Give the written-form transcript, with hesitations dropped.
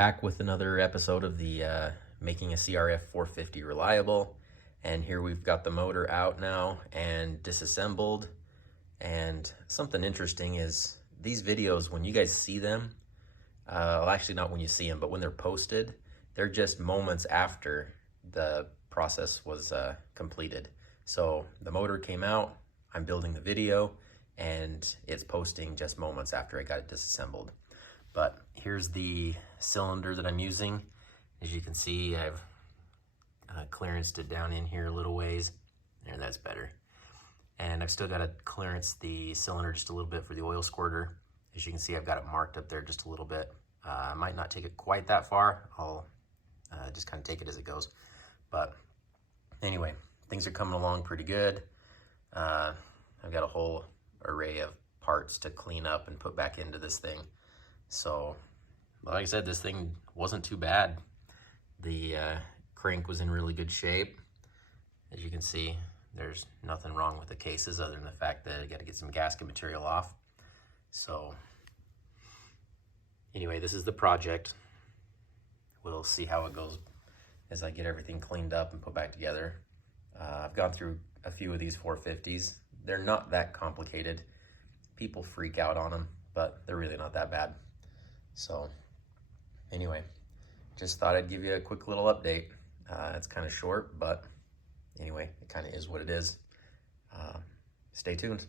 Back with another episode of the making a CRF450 reliable, and here we've got the motor out now and disassembled. And something interesting is these videos, when you guys see them, well, actually not when you see them, but when they're posted, they're just moments after the process was completed. So the motor came out, I'm building the video, and it's posting just moments after I got it disassembled. But here's the cylinder that I'm using. As you can see, I've clearanced it down in here a little ways. There, that's better. And I've still got to clearance the cylinder just a little bit for the oil squirter. As you can see, I've got it marked up there just a little bit. I might not take it quite that far. I'll just kind of take it as it goes. But anyway, things are coming along pretty good. I've got a whole array of parts to clean up and put back into this thing. So, like I said, this thing wasn't too bad. The crank was in really good shape. As you can see, there's nothing wrong with the cases other than the fact that I got to get some gasket material off. So, anyway, this is the project. We'll see how it goes as I get everything cleaned up and put back together. I've gone through a few of these 450s. They're not that complicated. People freak out on them, but they're really not that bad. So anyway, just thought I'd give you a quick little update. It's kind of short, but anyway, it kind of is what it is. Stay tuned.